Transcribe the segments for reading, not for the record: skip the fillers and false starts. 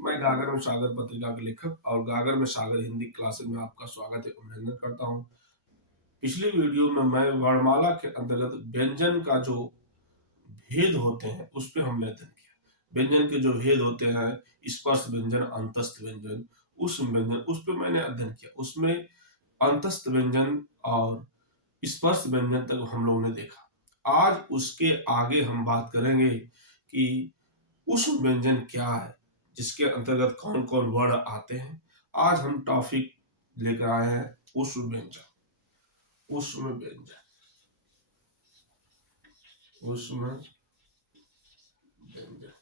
मैं गागर में सागर पत्रिका के लेखक और गागर में सागर हिंदी क्लासेस में आपका स्वागत है, अभिनंदन करता हूँ। पिछली वीडियो में मैं वर्णमाला के अंतर्गत व्यंजन का जो भेद होते हैं उस पर हमने अध्ययन किया। व्यंजन के जो भेद होते हैं, स्पर्श व्यंजन, अंतस्थ व्यंजन, उस पर मैंने अध्ययन किया। उसमें अंतस्थ व्यंजन और स्पर्श व्यंजन तक हम लोगों ने देखा। आज उसके आगे हम बात करेंगे कि उष्म व्यंजन क्या है, जिसके अंतर्गत कौन कौन वर्ण आते हैं। आज हम टॉपिक लेकर आए हैं उष्म व्यंजन। उष्म व्यंजन, उष्म व्यंजन,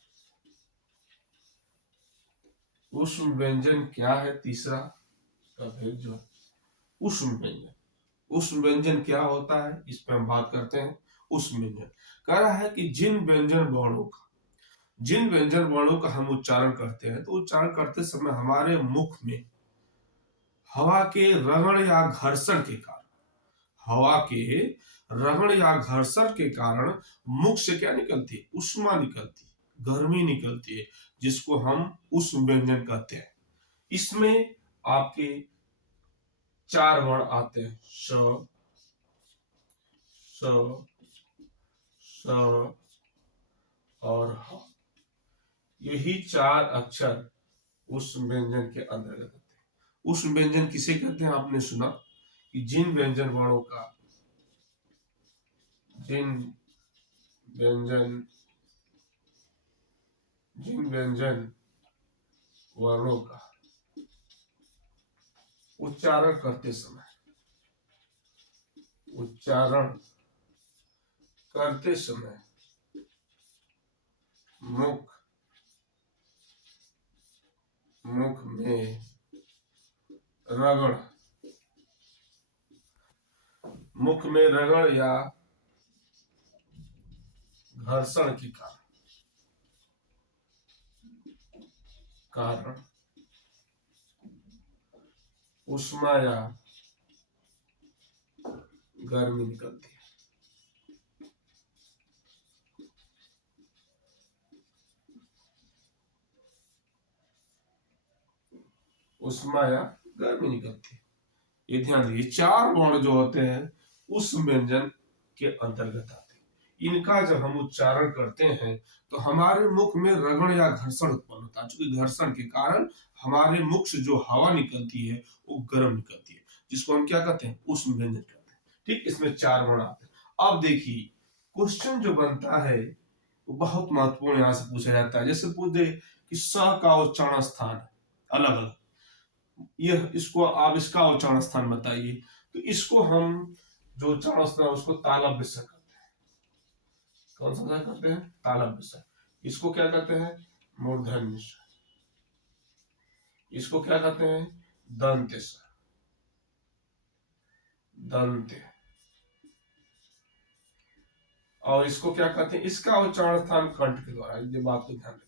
उष्म व्यंजन क्या है? तीसरा का भेद जो है उष्म व्यंजन। उष्म व्यंजन क्या होता है, इस पर हम बात करते हैं। उष्म व्यंजन कह रहा है कि जिन व्यंजन वर्णों का हम उच्चारण करते हैं, तो उच्चारण करते समय हमारे मुख में हवा के रगड़ या घर्षण के कारण हवा के रगड़ या घर्षण के कारण मुख से क्या निकलती है? उष्मा निकलती है, गर्मी निकलती है, जिसको हम उष्म व्यंजन कहते हैं। इसमें आपके चार वर्ण आते हैं, स, स, स और ह। यही चार अक्षर उष्म व्यंजन के अंतर्गत आते हैं। उष्म व्यंजन किसे कहते हैं? आपने सुना कि जिन व्यंजन वर्णों का जिन व्यंजन जिन व्यंजन वर्णों का उच्चारण करते समय मुख में रगड़ या घर्षण के कारण उष्मा या गर्मी निकलती है। उष्मा या गर्मी निकलती है। ये ध्यान दीजिए, चार वर्ण जो होते हैं उस व्यंजन के अंतर्गत आते हैं। इनका जब हम उच्चारण करते हैं तो हमारे मुख में रगड़ या घर्षण उत्पन्न होता है। क्योंकि घर्षण के कारण हमारे मुख से जो हवा निकलती है वो गर्म निकलती है, जिसको हम क्या कहते हैं? उष्म व्यंजन कहते हैं। ठीक, इसमें चार वर्ण आते हैं। अब देखिए, क्वेश्चन जो बनता है वो बहुत महत्वपूर्ण यहाँ से पूछा जाता है। जैसे पूछ दे कि स का उच्चारण स्थान अलग अलग, यह इसको आप इसका उच्चारण स्थान बताइए। तो इसको हम जो उच्चारण स्थान उसको तालव्य से करते हैं। कौन सा करते हैं? तालव्य से। इसको क्या कहते हैं? मूर्धन्य से। इसको क्या कहते हैं? दंत्य से। दंत्य। और इसको क्या कहते हैं? इसका उच्चारण स्थान कंठ के द्वारा। ये बात को ध्यान रखिए,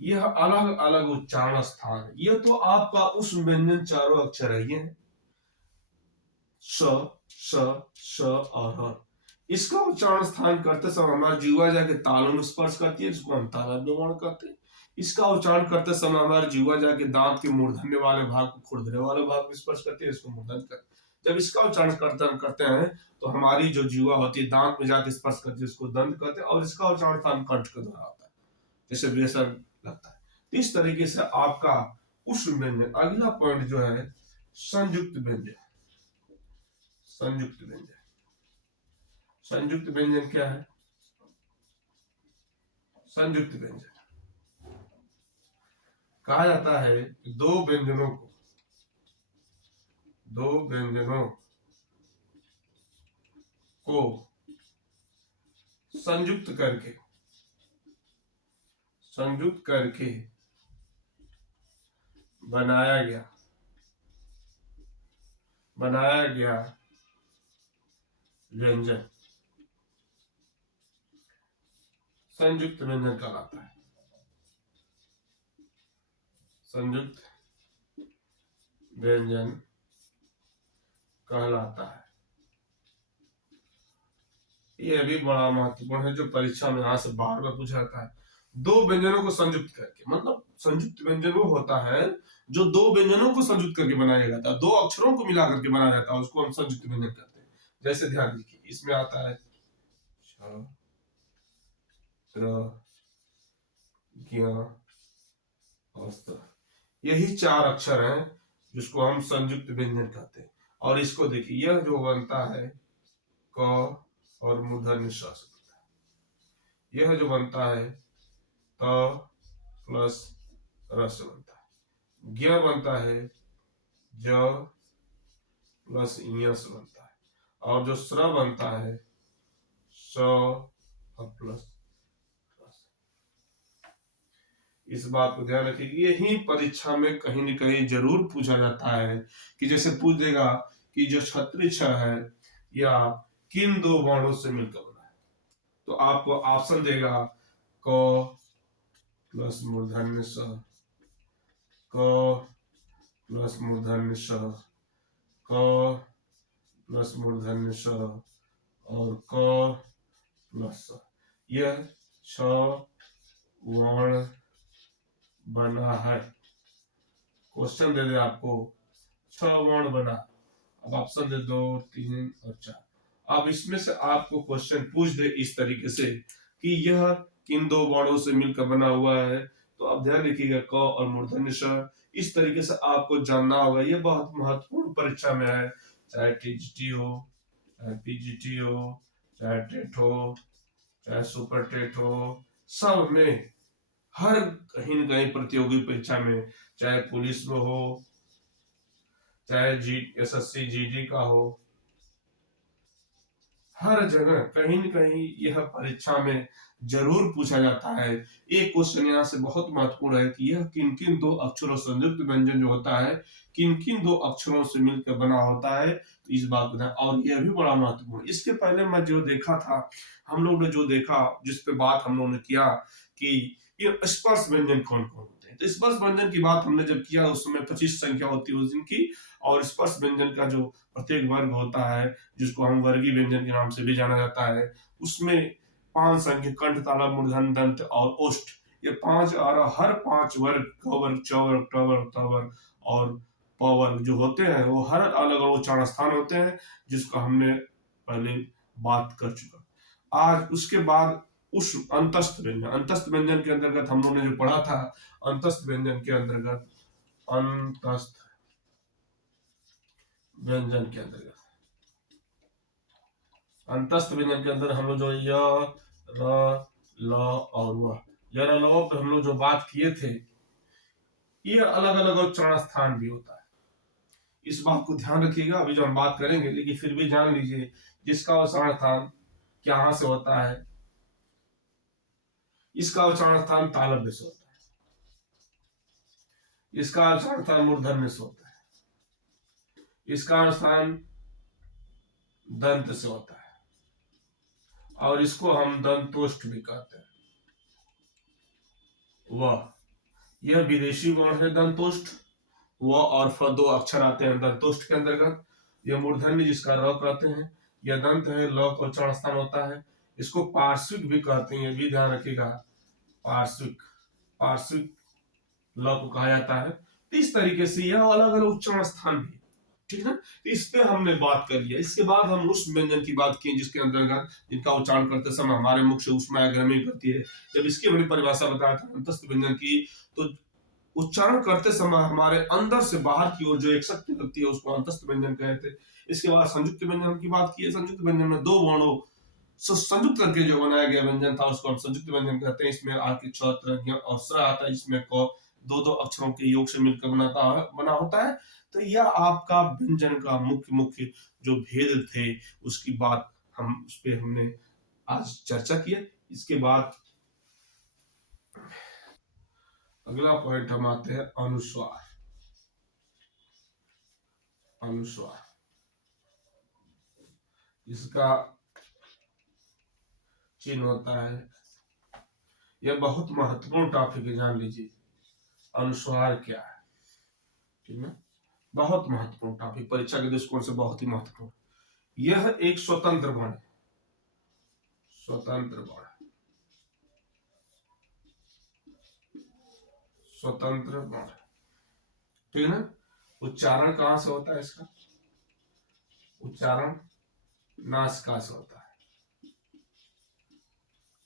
यह अलग अलग उच्चारण स्थान है। यह तो आपका उस व्यंजन चारों अक्षर है, ये स, स और ह। इसका उच्चारण स्थान करते समय हमारी जीवा जाके तालु में स्पर्श करती है, जिसको हम तालव्य वर्ण कहते हैं। इसका उच्चारण करते समय हमारी जीवा जाके दांत के मूर्धन्य वाले भाग को खुरदरे वाले भाग में स्पर्श करती है, इसको मूर्धन्य कहते हैं। जब इसका उच्चारण करते हैं तो हमारी जो जीवा होती है दांत में जाके स्पर्श करती है, इसको दंत कहते हैं। और इसका उच्चारण स्थान कंठ के द्वारा होता है, जैसे बेसर लगता है। इस तरीके से आपका उष्ण व्यंजन। अगला पॉइंट जो है संयुक्त व्यंजन। संयुक्त व्यंजन, संयुक्त व्यंजन क्या है? संयुक्त व्यंजन कहा जाता है कि दो व्यंजनों को संयुक्त करके बनाया गया व्यंजन संयुक्त व्यंजन कहलाता है। संयुक्त व्यंजन कहलाता है। ये भी बड़ा महत्वपूर्ण है, जो परीक्षा में यहाँ से बार बार पूछा जाता है। दो व्यंजनों को संयुक्त करके, मतलब संयुक्त व्यंजन वो होता है जो दो व्यंजनों को संयुक्त करके बनाया जाता है, दो अक्षरों को मिला करके बनाया जाता है, उसको हम संयुक्त व्यंजन कहते हैं। जैसे ध्यान दीजिए, इसमें आता है छ, र, ज्ञ और स। यही चार अक्षर हैं जिसको हम संयुक्त व्यंजन कहते हैं। और इसको देखिए, यह जो बनता है क और मूर्धन्य ष से बनता है। यह जो बनता है त प्लस र से बनता है। ज्ञ बनता है ज प्लस ञ से बनता है। और जो स्र बनता है स और प्लस र से। इस बात को ध्यान रखिए, यही परीक्षा में कहीं न कहीं जरूर पूछा जाता है कि जैसे पूछ देगा कि जो छतरी छ है या किन दो वर्णों से मिलकर बना है, तो आपको ऑप्शन देगा क प्लस मूर्धन्य स, क प्लस मूर्धन्य स, क प्लस मूर्धन्य स और क प्लस स। यह छ वर्ण बना है। क्वेश्चन दे दे आपको, छ वर्ण बना। अब ऑप्शन दे 2, 3 और 4। अब इसमें से आपको क्वेश्चन पूछ दे इस तरीके से कि यह किन दो वर्णों से मिलकर बना हुआ है, तो अब ध्यान रखिएगा क और मूर्धन्य ष। इस तरीके से आपको जानना होगा। यह बहुत महत्वपूर्ण परीक्षा में है, चाहे टीजीटी हो, चाहे पीजीटी हो, चाहे टेट हो, चाहे सुपर टेट हो, सब में, हर कहीं न कहीं प्रतियोगी परीक्षा में, चाहे पुलिस में हो, चाहे एसएससी जीडी का हो, हर जगह कहीं न कहीं यह परीक्षा में जरूर पूछा जाता है। एक क्वेश्चन यहाँ से बहुत महत्वपूर्ण है कि यह किन किन दो अक्षरों संयुक्त व्यंजन जो होता है किन किन दो अक्षरों से मिलकर बना होता है, तो इस बात को। और यह भी बड़ा महत्वपूर्ण, इसके पहले मैं जो देखा था, हम लोग ने जो देखा, जिस पे बात हम लोगों ने किया कि ये स्पर्श व्यंजन कौन कौन होते हैं, तो स्पर्श व्यंजन की बात हमने जब किया उस समय 25 संख्या होती है उस दिन की। और स्पर्श व्यंजन का जो प्रत्येक वर्ग होता है, जिसको हम वर्गीय व्यंजन के नाम से भी जाना जाता है, उसमें 5 संख्या कंठ, तालव्य, मूर्धन्य, दंत और ओष्ठ, ये 5, और हर 5 वर्ग, क वर्ग, च वर्ग, ट वर्ग, त वर्ग और प वर्ग जो होते हैं, वो हर अलग अलग उच्चारण स्थान होते हैं, जिसको हमने पहले बात कर चुका। आज उसके बाद उस अंतस्थ व्यंजन, अंतस्थ व्यंजन के अंतर्गत हम लोगों ने जो पढ़ा था, अंतस्थ व्यंजन के अंतर्गत, अंतस्थ व्यंजन के अंतर्गत, अंतस्थ व्यंजन के अंदर हम लोग जो य, र, ल और व, य, र, ल पे हम लोग जो बात किए थे, ये अलग अलग उच्चारण स्थान भी होता है। इस बात को ध्यान रखिएगा, अभी जो हम बात करेंगे, लेकिन फिर भी जान लीजिए जिसका उच्चारण स्थान कहाँ से होता है। इसका उच्चारण स्थान तालव्य से होता है, इसका उच्चारण स्थान मूर्धन्य से होता है, इसका स्थान दंत से होता है, और इसको हम दंतोष्ठ भी कहते हैं। वह, यह विदेशी वर्ण है दंतोष्ठ। व और फ दो अक्षर आते हैं दंतोष्ठ के अंतर्गत। यह मूर्धन्य जिसका र कहते हैं, यह दंत है, ल का उच्चारण स्थान होता है। इसको पार्श्विक भी कहते हैं, ये भी ध्यान रखिएगा, पार्श्विक, पार्श्विक ल को कहा जाता है। तो इस तरीके से यह अलग अलग उच्चारण स्थान भी, ठीक है ना। तो इस पे हमने बात कर लिया। इसके बाद हम उस व्यंजन की बात की जिसके अंतर्गत, जिनका उच्चारण करते समय हमारे मुख से ऊष्माग्रहणी करती है। जब इसकी हमने परिभाषा बताया था अंतस्थ व्यंजन की, तो उच्चारण करते समय हमारे अंदर से बाहर की ओर जो एक शक्ति लगती है, उसको अंतस्थ व्यंजन कहते हैं। इसके बाद संयुक्त व्यंजन की बात की है। संयुक्त व्यंजन में दो वर्णों संयुक्त करके जो बनाया गया व्यंजन था, उसको हम संयुक्त व्यंजन कहते हैं। इसमें आके छ, त्र, ज्ञ और स्र आता है, इसमें क दो दो अक्षरों के योग से मिलकर बना होता है। तो यह आपका व्यंजन का मुख्य मुख्य जो भेद थे, उसकी बात हम उस पे हमने आज चर्चा किया। इसके बाद अगला पॉइंट हम आते हैं अनुस्वार। अनुस्वार, इसका चिन्ह होता है। यह बहुत महत्वपूर्ण टॉपिक है, जान लीजिए अनुस्वार क्या है, ठीक है। बहुत महत्वपूर्ण टॉपिक, परीक्षा के दृष्टिकोण से बहुत ही महत्वपूर्ण। यह एक स्वतंत्र वर्ण है, स्वतंत्र वर्ण, स्वतंत्र वर्ण, ठीक है ना। उच्चारण कहां से होता है इसका? उच्चारण नासिका से होता है।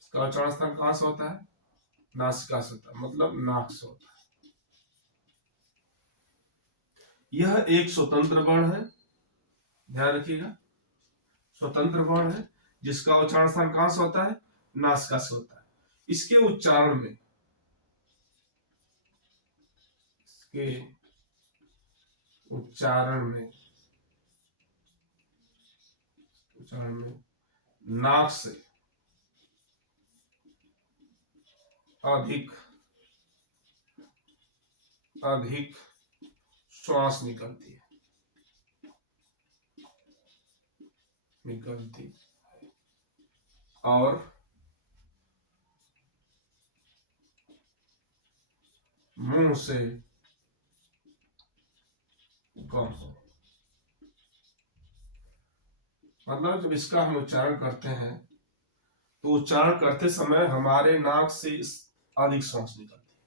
इसका उच्चारण स्थान कहां से होता है? नासिका से होता है, मतलब नाक से होता है। यह एक स्वतंत्र वर्ण है, ध्यान रखिएगा, स्वतंत्र वर्ण है जिसका उच्चारण स्थान कहां से होता है? नासिका से होता है। इसके उच्चारण में, इसके उच्चारण में नाक से अधिक अधिक श्वास निकलती है, और मुंह से कम। मतलब जब इसका हम उच्चारण करते हैं तो उच्चारण करते समय हमारे नाक से अधिक श्वास निकलती है,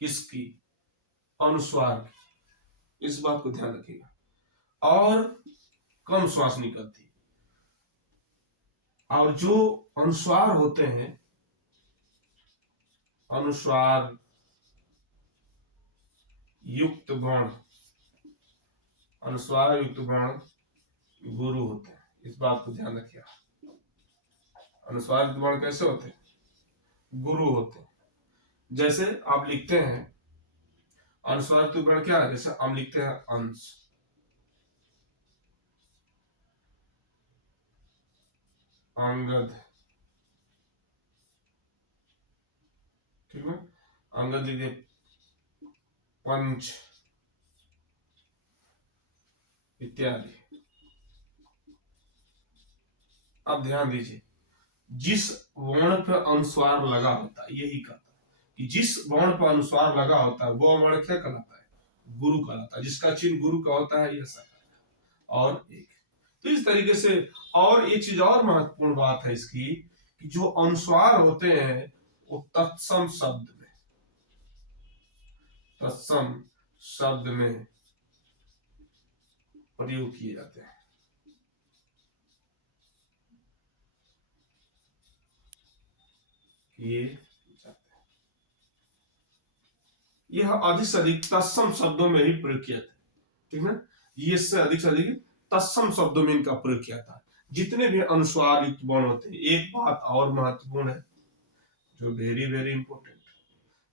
किसकी? अनुस्वार की। इस बात को ध्यान रखिएगा, और कम श्वास निकलती है। और जो अनुस्वार होते हैं, अनुस्वार युक्त वर्ण, अनुस्वार युक्त वर्ण गुरु होते हैं। इस बात को ध्यान रखिए। अनुस्वार युक्त वर्ण कैसे होते हैं? गुरु होते हैं। जैसे आप लिखते हैं अनुस्वार युक्त वर्ण क्या है? जैसे हम लिखते हैं अंश, अंगद, ठीक है, अंगद लिखिए, पंच इत्यादि। अब ध्यान दीजिए, जिस वर्ण पर अनुस्वार लगा होता है, यही कहता है कि जिस वर्ण पर अनुस्वार लगा होता है वो वर्ण क्या कहलाता है? गुरु कहलाता है। जिसका चिन्ह गुरु का होता है, यह सकार और एक। तो इस तरीके से, और एक चीज और महत्वपूर्ण बात है इसकी, कि जो अनुस्वार होते हैं वो तत्सम शब्द में, तत्सम शब्द में प्रयोग किए जाते हैं। यह अधिक से अधिक तत्सम शब्दों में ही प्रयोग किया था, ठीक है। ये से अधिक तत्सम शब्दों में इनका प्रयोग किया था। जितने भी अनुस्वार युक्त वर्ण होते हैं, एक बात और महत्वपूर्ण है जो वेरी वेरी इंपॉर्टेंट,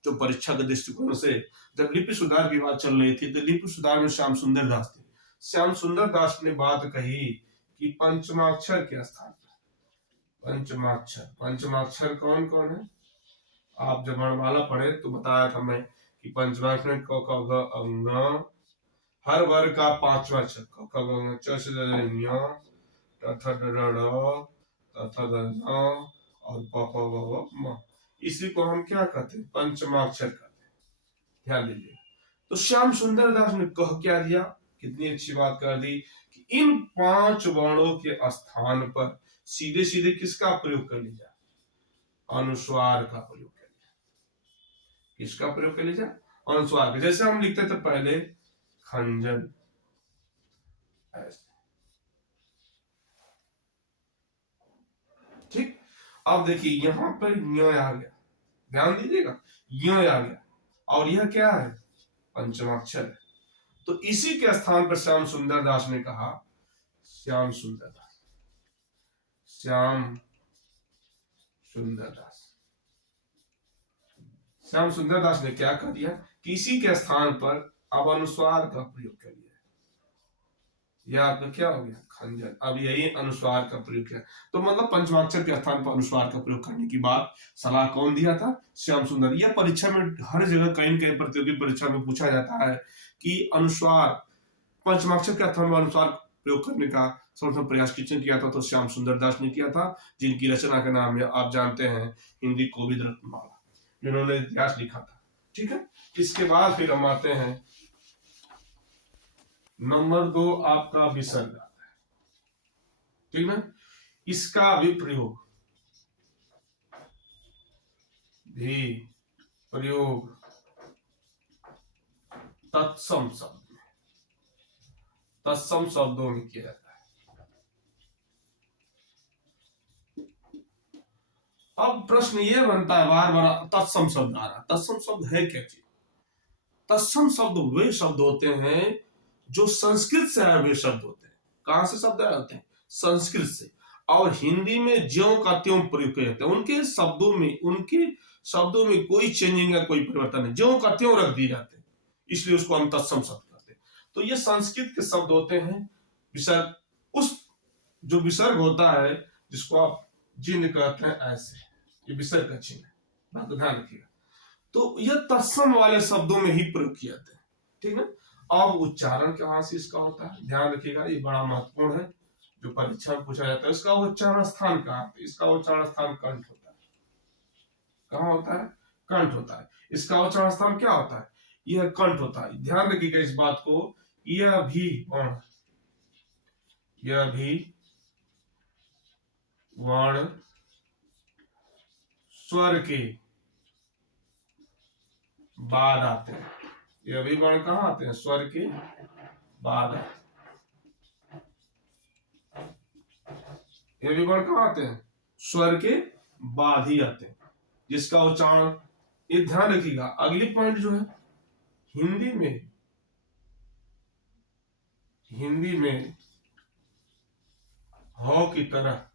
जो परीक्षा के दृष्टिकोण से, जब लिपि सुधार की बात चल रही थी तो लिपि सुधार में श्याम सुंदर दास थे। श्याम सुंदर दास ने बात कही कि पंचमाक्षर के स्थान पर, पंचमाक्षर कौन कौन है? आप जब वर्णमाला पढ़े तो बताया था मैं कि पंचमाक्षर क ख ग अंग, हर वर्ग का पांचवा अक्षर क ख ग घ च छ ज ज ञ ट ठ ड ढ ढ त थ द ध और प फ ब भ म। इसी को हम क्या कहते हैं? पंचमाक्षर कहते हैं। ध्यान दीजिए। तो श्याम सुंदर दास ने कह क्या दिया? कितनी अच्छी बात कर दी कि इन 5 वर्णों के स्थान पर सीधे सीधे किसका प्रयोग कर लीजिए? अनुस्वार का प्रयोग कर लिया। किसका प्रयोग कर लीजिए? अनुस्वार का। जैसे हम लिखते थे पहले खंजन, ठीक। अब देखिए यहां पर य आ गया, ध्यान दीजिएगा, य आ गया, और यह क्या है? पंचमाक्षर। तो इसी के स्थान पर श्याम सुंदर दास ने कहा, श्याम सुंदर दास, श्याम सुंदर दास, श्याम सुंदर दास ने क्या कर दिया कि इसी के स्थान पर अब अनुस्वार का प्रयोग कर लिया। यह आपका क्या हो गया? खंजन। अब यही अनुस्वार का प्रयोग किया। तो मतलब पंचमाक्षर के स्थान पर अनुस्वार का प्रयोग करने की बात सलाह कौन दिया था? श्याम सुंदर। यह परीक्षा में हर जगह कहीं न कहीं प्रतियोगी परीक्षा में पूछा जाता है कि अनुस्वार, पंचमाक्षर के स्थान पर अनुस्वार प्रयोग करने का सर्वप्रथम प्रयास किसने किया था? तो श्याम सुंदर दास ने किया था, जिनकी रचना का नाम है, आप जानते हैं, हिंदी कोविद रत्नमाला, जिन्होंने इतिहास लिखा था, ठीक है। इसके बाद फिर हम आते हैं नंबर 2, आपका विसर्ग आता है, ठीक है। इसका भी प्रयोग तत्सम शब्द में, तत्सम शब्दों में किया जाता है। अब प्रश्न ये बनता है बार बार, तत्सम शब्द आ रहा, तत्सम शब्द है क्या चीज? तत्सम शब्द वे शब्द होते हैं जो संस्कृत से आए हुए शब्द होते हैं। कहां से शब्द आए होते हैं? संस्कृत से। और हिंदी में ज्यों का त्यों प्रयोग किए जाते हैं। उनके शब्दों में कोई चेंजिंग या कोई परिवर्तन नहीं, ज्यों का त्यों रख दिए जाते हैं, इसलिए उसको हम तत्सम शब्द कहते हैं। तो ये संस्कृत के शब्द होते हैं। विसर्ग, उस जो विसर्ग होता है जिसको आप चिन्ह कहते हैं, ऐसे ये विसर्ग का चिन्ह है, बात को ध्यान रखिएगा। तो यह तत्सम वाले शब्दों में ही प्रयोग किया जाता है, ठीक है। अब उच्चारण कहां से इसका होता है, ध्यान रखिएगा, ये बड़ा महत्वपूर्ण है, जो परीक्षा में पूछा जाता है। इसका उच्चारण स्थान कहां है? इसका उच्चारण स्थान कंठ होता है। कहां होता है? कंठ होता है। इसका उच्चारण स्थान क्या होता है? यह कंठ होता है। ध्यान रखिएगा इस बात को, यह भी वर्ण, यह भी वर्ण स्वर के बाद आते हैं। यह भी वर्ण कहां आते हैं? स्वर के बाद। ये भी वर्ण कहां आते हैं? स्वर के बाद ही आते हैं, जिसका उच्चारण, ये ध्यान रखिएगा। अगली पॉइंट जो है, हिंदी में, हिंदी में ह की तरह,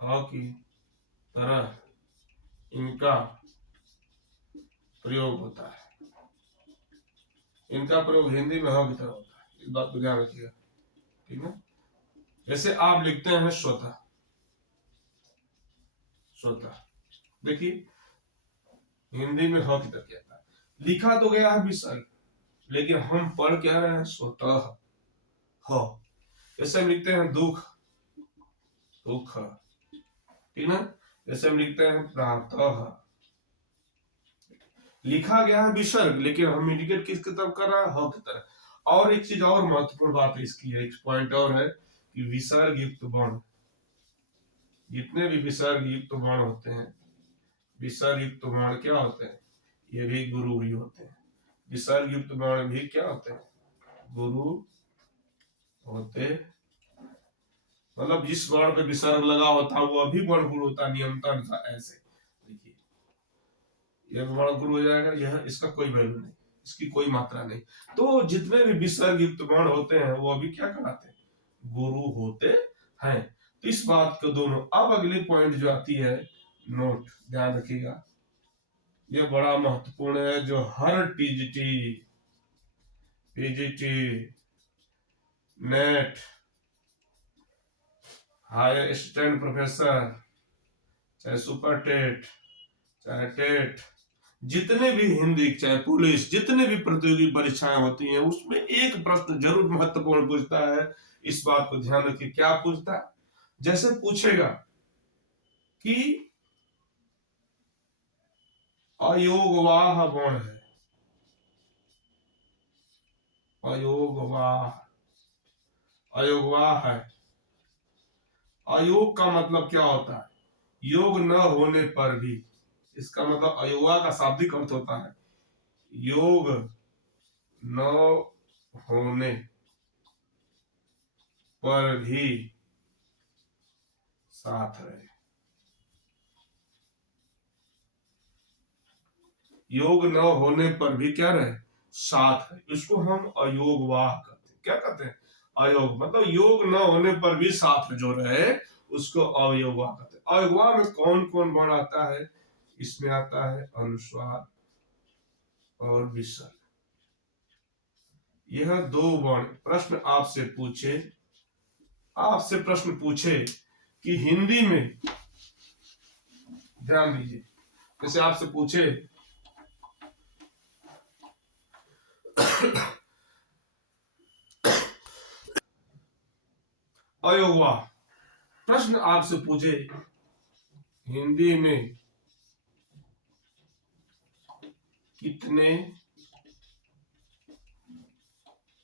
ह की तरह इनका प्रयोग होता है। इनका प्रयोग हिंदी में ह की तरह होता है, इस बात को ध्यान रखिएगा, ठीक है। जैसे आप लिखते हैं स्वतः, स्वतः, देखिए हिंदी में ह की तरह क्या था, लिखा तो गया है विसर्ग, लेकिन हम पढ़ क्या रहे हैं? स्वतः ह। जैसे हम लिखते हैं दुख, दुख, ठीक ना। जैसे हम लिखते हैं प्रातः, लिखा गया है विसर्ग, लेकिन हम इंडिकेट किसकी तरफ कर रहा है? ह की तरह। और एक चीज और महत्वपूर्ण बात इसकी है, एक पॉइंट और है कि विसर्ग युक्त वर्ण, जितने भी विसर्ग युक्त वर्ण होते हैं, विसर्ग युक्त वर्ण क्या होते हैं? ये भी गुरु ही होते हैं। विसर्ग युक्त वर्ण भी क्या होते हैं? गुरु होते, मतलब जिस वर्ण पे विसर्ग लगा होता है वो अभी वर्ण गुरु होता है, नियमता ऐसे। देखिए यह वर्ण गुरु हो जाएगा, यह इसका कोई वैल्यू नहीं, इसकी कोई मात्रा नहीं। तो जितने भी विसर्ग युक्त वर्ण होते हैं वो अभी क्या कहलाते हैं? गुरु होते हैं। तो इस बात को दोनों। अब अगली पॉइंट जो आती है, नोट, ध्यान रखिएगा, ये बड़ा महत्वपूर्ण है, जो हर TGT, PGT, NET, higher assistant professor, चाहे सुपर टेट, चाहे टेट, जितने भी हिंदी, चाहे पुलिस, जितने भी प्रतियोगी परीक्षाएं होती हैं, उसमें एक प्रश्न जरूर महत्वपूर्ण पूछता है। इस बात को ध्यान रखिए, क्या पूछता है? जैसे पूछेगा कि अयोगवाह वर्ण है, अयोगवाह, अयोगवाह है। अयोग का मतलब क्या होता है? योग न होने पर भी, इसका मतलब अयोगा का शाब्दिक अर्थ होता है योग न होने पर भी साथ रहे। योग न होने पर भी क्या रहे? साथ है। इसको हम अयोगवाह कहते हैं। क्या कहते हैं? अयोग, मतलब योग न होने पर भी साथ जो रहे उसको अयोगवाह कहते हैं। अयोगवाह में कौन कौन वर्ण आता है? इसमें आता है अनुस्वार और विसर्ग, यह दो वर्ण। प्रश्न आपसे पूछे, आपसे प्रश्न पूछे कि हिंदी में, ध्यान दीजिए, जैसे आपसे पूछे अयोगवाह, प्रश्न आपसे पूछे हिंदी में कितने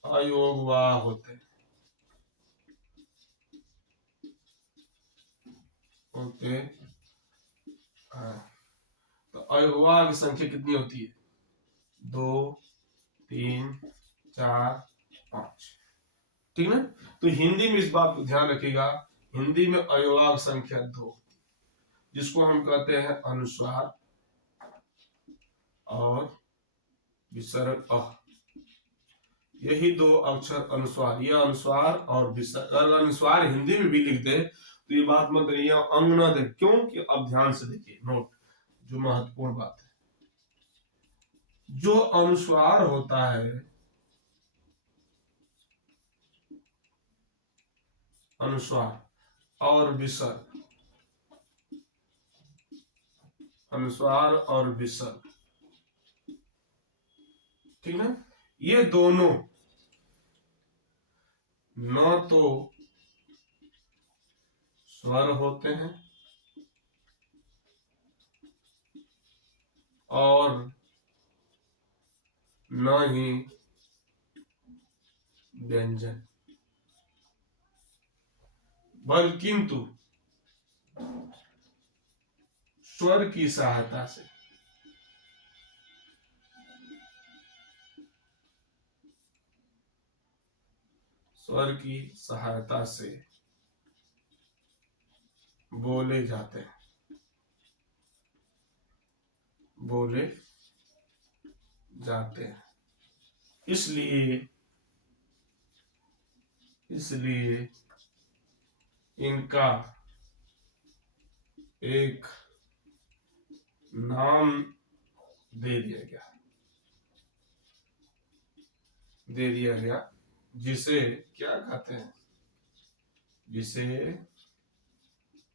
अयोगवाह होते होते हैं? तो अयोगवाह की संख्या कितनी होती है? 2, 3 4 5, ठीक ना। तो हिंदी में इस बात को ध्यान रखिएगा, हिंदी में अयोवाग संख्या 2, जिसको हम कहते हैं अनुस्वार और विसर्ग अ। यही दो अक्षर अनुस्वार, यह अनुस्वार और विसर्ग। अगर अनुस्वार हिंदी में भी लिख दे तो ये बात मत रहिए अंग न दे, क्योंकि अब ध्यान से देखिए, नोट जो महत्वपूर्ण बात है, जो अनुस्वार होता है, अनुस्वार और विसर्ग, अनुस्वार और विसर्ग, ठीक ना, ये दोनों न तो स्वर होते हैं और न ही व्यंजन, किंतु स्वर की सहायता से, स्वर की सहायता से बोले जाते हैं, बोले जाते हैं। इसलिए इनका एक नाम दे दिया गया, जिसे क्या कहते हैं, जिसे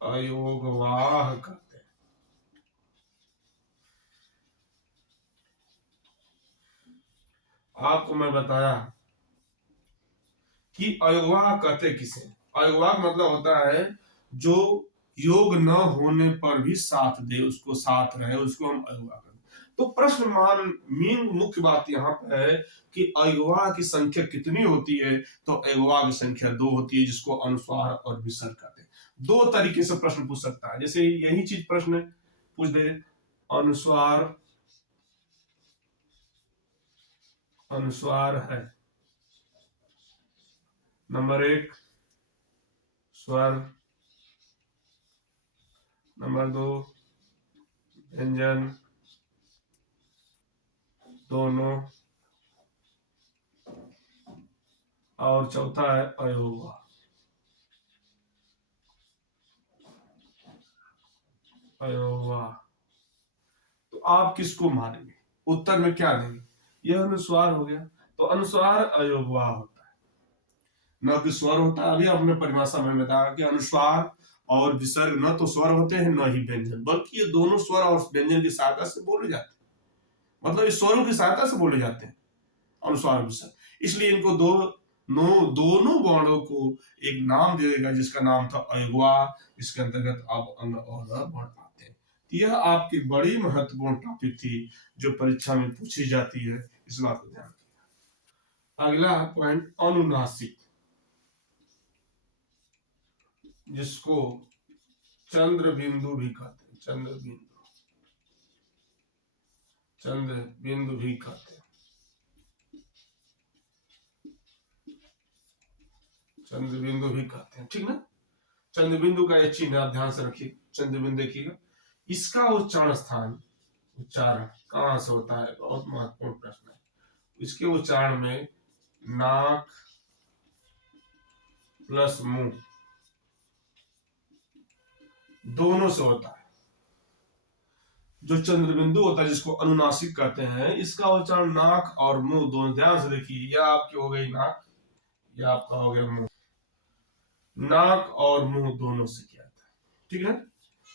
अयोगवाह कहते हैं। आपको मैं बताया कि अयोगवाह कहते किसे, अयोगवाह मतलब होता है जो योग न होने पर भी साथ दे, उसको साथ रहे, उसको हम अयोगवाह कहते हैं। तो प्रश्न मीन मुख्य बात यहाँ पे है कि अयोगवाह की संख्या कितनी होती है, तो अयोगवाह की संख्या 2 होती है, जिसको अनुस्वार और विसर्ग कहते हैं। दो तरीके से प्रश्न पूछ सकता है, जैसे यही चीज प्रश्न पूछ दे, अनुस्वार है, नंबर 1 स्वर, नंबर 2 व्यंजन, दोनों, और चौथा है अयोगवाह। तो आप किसको मानेंगे, उत्तर में क्या देंगे, यह अनुस्वार हो गया, तो अनुस्वार अयोगवाह होता है, न कि स्वर होता है। अभी आपने परिभाषा में बताया कि अनुस्वार और विसर्ग न तो स्वर होते हैं न ही व्यंजन, बल्कि ये दोनों स्वर और व्यंजन की सहायता से बोले जाते हैं, मतलब ये स्वरों की सहायता से बोले जाते हैं अनुस्वार और विसर्ग। इसलिए इनको दोनों वर्णों को एक नाम दे देगा, जिसका नाम था अयोगवाह। इसके अंतर्गत अब अंग और वर्ण आते हैं। यह आपकी बड़ी महत्वपूर्ण टॉपिक थी जो परीक्षा में पूछी जाती है, इस बात को ध्यान रखिएगा। अगला पॉइंट अनुनासिक, जिसको चंद्र बिंदु भी कहते हैं, चंद्र बिंदु भी कहते हैं, चंद्र बिंदु भी कहते हैं, ठीक ना। चंद्र बिंदु का एक चिन्ह आप ध्यान से रखिए, चंद्र बिंदु देखिएगा, इसका उच्चारण कहां से होता है, बहुत महत्वपूर्ण प्रश्न है। इसके उच्चारण में नाक प्लस मुंह दोनों से होता है। जो चंद्र बिंदु होता है, जिसको अनुनासिक कहते हैं, इसका उच्चारण नाक और मुंह दोनों, ध्यान से देखिए, यह आपकी हो गई नाक, यह आपका हो गया मुंह, नाक और मुंह दोनों से किया था, ठीक है।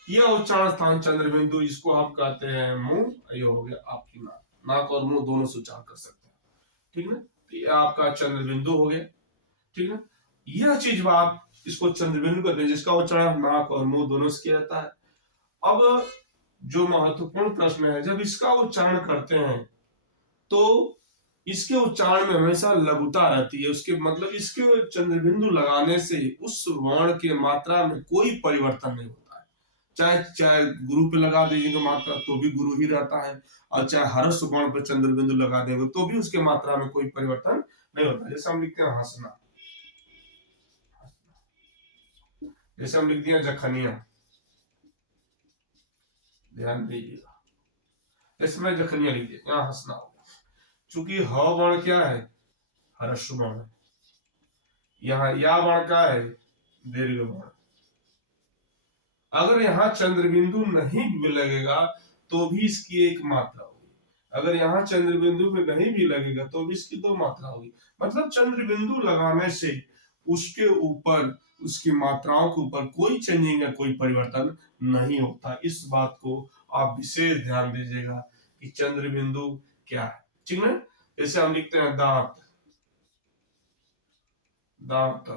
यह उच्चारण स्थान चंद्र बिंदु, जिसको हम कहते हैं मुंह, ये हो गया आपकी नाक, नाक और मुंह दोनों से उच्चारण कर सकते हैं, ठीक ना। ये आपका चंद्र बिंदु हो गया, ठीक है। यह चीज बात, इसको चंद्र बिंदु कहते हैं, जिसका उच्चारण नाक और मुंह दोनों से किया जाता है। अब जो महत्वपूर्ण प्रश्न है, जब इसका उच्चारण करते हैं तो इसके उच्चारण में हमेशा लघुता रहती है, उसके मतलब इसके चंद्र बिंदु लगाने से उस वर्ण के मात्रा में कोई परिवर्तन नहीं होता है, चाहे चाहे गुरु पे लगा दीजिएगा मात्रा तो भी गुरु ही रहता है, और चाहे हर्ष वर्ण पर चंद्र बिंदु लगा देंगे तो भी उसके मात्रा में कोई परिवर्तन नहीं होता। जैसे हम लिखते हैं हंसना, जैसे हम लिख दिया जखनिया, ध्यान दीजिएगा, इसमें जखनिया लिख दिया, यहाँ हंसना होगा। चूंकि ह वर्ण क्या है, हर्ष वर्ण, यहाँ या वर्ण का है, दीर्घ वर्ण। अगर यहाँ चंद्र बिंदु नहीं भी लगेगा तो भी इसकी एक मात्रा होगी, अगर यहाँ चंद्र बिंदु में नहीं भी लगेगा तो भी इसकी दो मात्रा होगी। मतलब चंद्र बिंदु लगाने से उसके ऊपर, उसकी मात्राओं के ऊपर कोई चेंजिंग या कोई परिवर्तन नहीं होता। इस बात को आप विशेष ध्यान दीजिएगा कि चंद्र बिंदु क्या है, ठीक है। जैसे हम लिखते हैं दांत, दांत,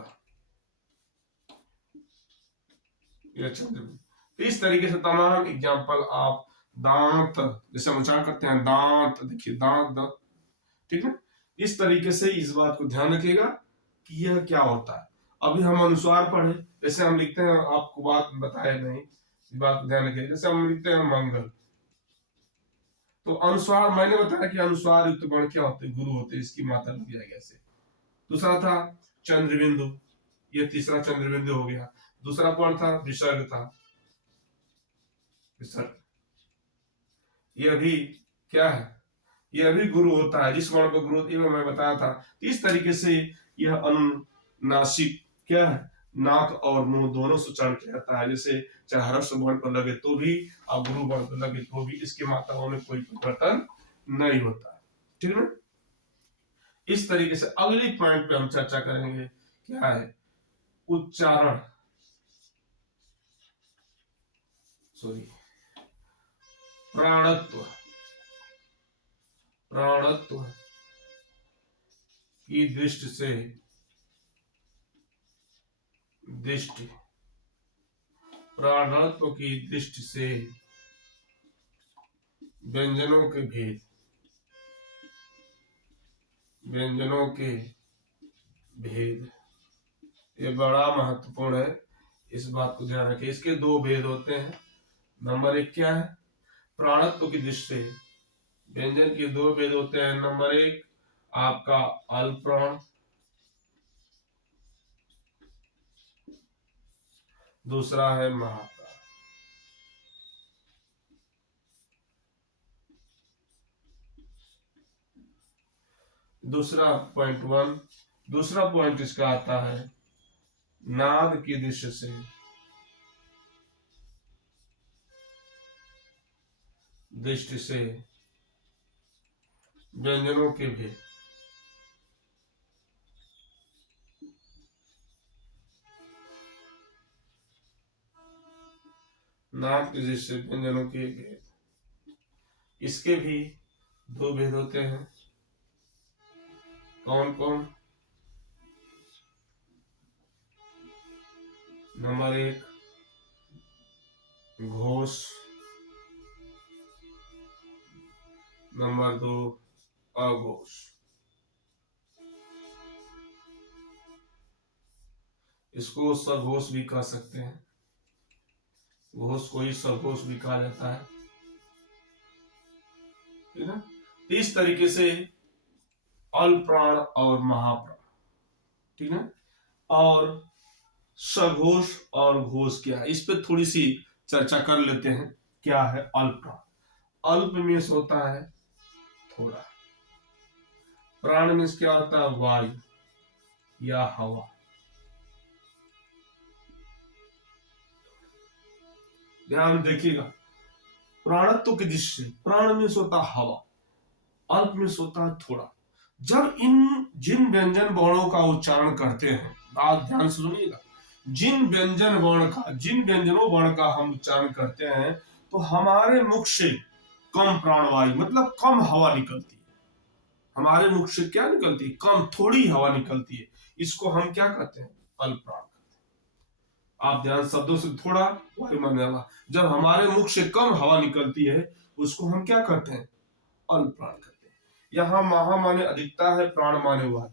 यह चंद्र बिंदु। तो इस तरीके से तमाम एग्जाम्पल आप दांत, जैसे हम उच्चारण करते हैं दांत, देखिए दांत, दांत, ठीक है। इस तरीके से इस बात को ध्यान रखिएगा कि यह क्या होता है। अभी हम अनुस्वार पढ़े, जैसे हम लिखते हैं, आपको बात बताया नहीं, इस बात को ध्यान रखिए। जैसे हम लिखते हैं मंगल, तो अनुस्वार मैंने बताया कि अनुस्वार युक्त वर्ण क्या होते हैं, गुरु होते हैं, इसकी मात्रा लग जाएगी ऐसे। दूसरा था चंद्र बिंदु, ये तीसरा चंद्र बिंदु हो गया। दूसरा कौन था, विसर्ग था, विसर्ग, यह भी क्या है, यह भी गुरु होता है, जिस वर्ण पर गुरु होती है मैं बताया था। इस तरीके से यह अनुनासिक क्या है, नाक और मुंह दोनों से उच्चारण किया जाता है। जैसे चाहे हर्ष वर्ण पर लगे तो भी और गुरु वर्ण पर लगे तो भी इसकी मात्राओं में कोई परिवर्तन नहीं होता, ठीक है। इस तरीके से अगली पॉइंट पे हम चर्चा करेंगे, क्या है, उच्चारण, सॉरी, प्राणत्व, प्राणत्व की दृष्टि से, दृष्टि, प्राणत्व की दृष्टि से व्यंजनों के भेद, व्यंजनों के भेद, ये बड़ा महत्वपूर्ण है, इस बात को ध्यान रखें। इसके दो भेद होते हैं। नंबर एक क्या है, प्राणत्व की दृष्टि से व्यंजन के दो भेद होते हैं। नंबर एक आपका अल्प प्राण, दूसरा है महाप्राण। दूसरा पॉइंट वन, दूसरा पॉइंट इसका आता है नाद की दृष्टि से, दृष्टि से व्यंजनों के भेद, नाद की दृष्टि से व्यंजनों के भेद, इसके भी दो भेद होते हैं। कौन कौन, नंबर एक घोष, नंबर दो अघोष। इसको सघोष भी कह सकते हैं, घोष को ही सघोष भी कहा जाता है, ठीक है। इस तरीके से अल्प प्राण और महाप्राण, ठीक है। और सघोष और घोष क्या है, इस पे थोड़ी सी चर्चा कर लेते हैं। क्या है अल्प प्राण, अल्प मीन्स होता है थोड़ा, प्राण मीन्स क्या होता है, वायु या हवा। ध्यान देखिएगा, प्राणत्व की दृष्टि से प्राण मीन्स होता है हवा, अल्प मीन्स होता है थोड़ा। जब इन जिन व्यंजन वर्णों का उच्चारण करते हैं, बात ध्यान से सुनिएगा, जिन व्यंजन वर्ण का, जिन व्यंजनों वर्ण का हम उच्चारण करते हैं तो हमारे मुख से कम प्राणवायु, मतलब कम हवा निकलती है। हमारे मुख से क्या निकलती है, कम, थोड़ी हवा निकलती है। इसको हम क्या कहते हैं, अल्प प्राण। आप ध्यान, शब्दों से थोड़ा वायु माने हवा, जब हमारे मुख से कम हवा निकलती है उसको हम क्या कहते हैं, अल्प प्राण कहते हैं। यहाँ महा माने अधिकता है, प्राण माने वायु।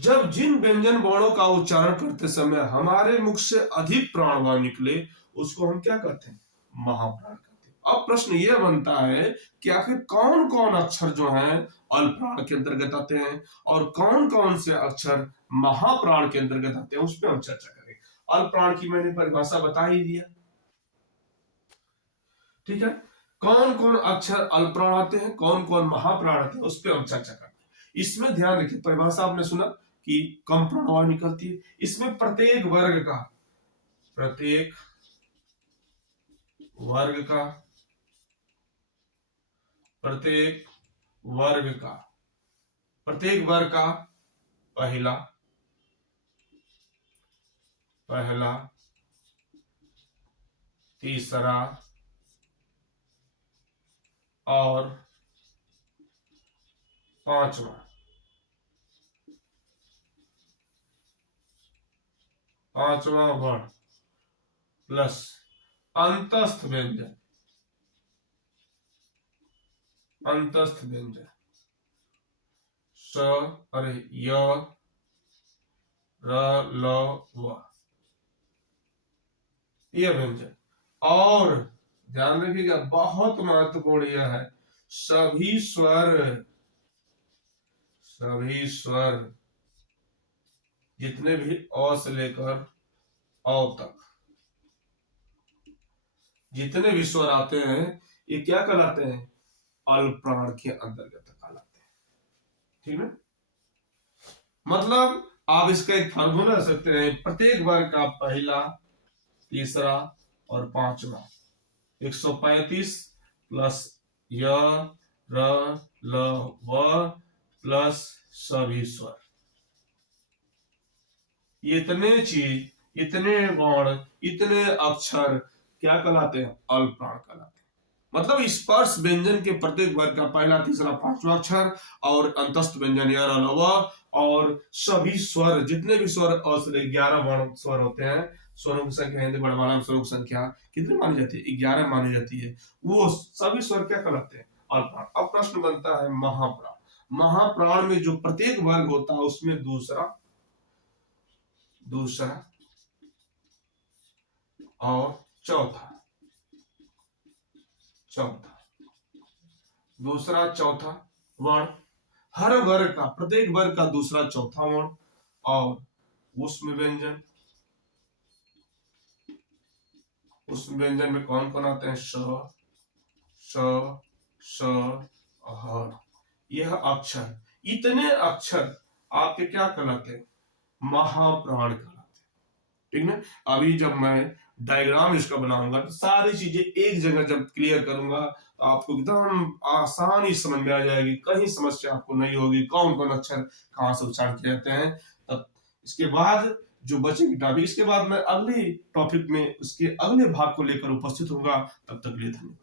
जब जिन व्यंजन वर्णों का उच्चारण करते समय हमारे मुख से अधिक प्राणवायु निकले, उसको हम क्या कहते हैं? महाप्राण कहते हैं। अब प्रश्न यह बनता है कि आखिर कौन कौन अक्षर जो हैं अल्प प्राण के अंतर्गत आते हैं और कौन कौन से अक्षर महाप्राण के अंतर्गत आते हैं, उस पर हम चर्चा करें। अल्प प्राण की मैंने परिभाषा बता ही दिया, ठीक है। कौन कौन अक्षर अल्प प्राण आते हैं, कौन कौन महाप्राण आते हैं, उस पर हम चर्चा करते हैं। इसमें ध्यान रखिए, परिभाषा आपने सुना कि कम प्राणवायु निकलती है। इसमें प्रत्येक वर्ग का प्रत्येक वर्ग का पहला तीसरा और पांचवा वर्ण प्लस अंतस्थ व्यंजन स अरे य र ल व, ये व्यंजन। और ध्यान रखिएगा, बहुत महत्वपूर्ण यह है, सभी स्वर जितने भी अ से लेकर औ तक जितने भी स्वर आते हैं, ये क्या कहलाते हैं? अल्प प्राण के अंतर्गत कहलाते हैं, ठीक है। मतलब आप इसका एक फार्मूला रख सकते हैं, प्रत्येक वर्ग का पहला, तीसरा और पांचवा 135 प्लस य र ल व प्लस सभी स्वर, इतने चीज, इतने वर्ण, इतने अक्षर क्या कहलाते हैं? अल्प प्राण कहलाते हैं। मतलब स्पर्श व्यंजन के प्रत्येक वर्ग का पहला, तीसरा, पांचवा अक्षर और अंतस्थ व्यंजन य र ल व और सभी स्वर, जितने भी स्वर अ से 11 वर्ण स्वर होते हैं, स्वरों की संख्या हिंदी वर्णमाला में स्वरों की संख्या कितनी मानी जाती है? 11 मानी जाती है। वो सभी स्वर क्या कहलाते हैं? अल्प प्राण। अब प्रश्न बनता है महाप्राण। महाप्राण में जो प्रत्येक वर्ग होता है उसमें दूसरा और चौथा दूसरा चौथा वर्ण, हर वर्ग का, प्रत्येक वर्ग का दूसरा चौथा वर्ण और उसमें व्यंजन में कौन कौन आते हैं? स हर। यह अक्षर, इतने अक्षर आपके क्या कहलाते हैं? महाप्राण कहलाते हैं, ठीक है। अभी जब मैं डायग्राम इसका बनाऊंगा तो सारी चीजें एक जगह जब क्लियर करूंगा तो आपको एकदम आसानी समझ में आ जाएगी, कहीं समस्या आपको नहीं होगी, कौन कौन अक्षर कहाँ से उच्चारण किए जाते हैं। तब इसके बाद जो बचेगी टॉपिक, इसके बाद मैं अगले टॉपिक में उसके अगले भाग को लेकर उपस्थित होऊंगा। तब तक के लिए धन्यवाद।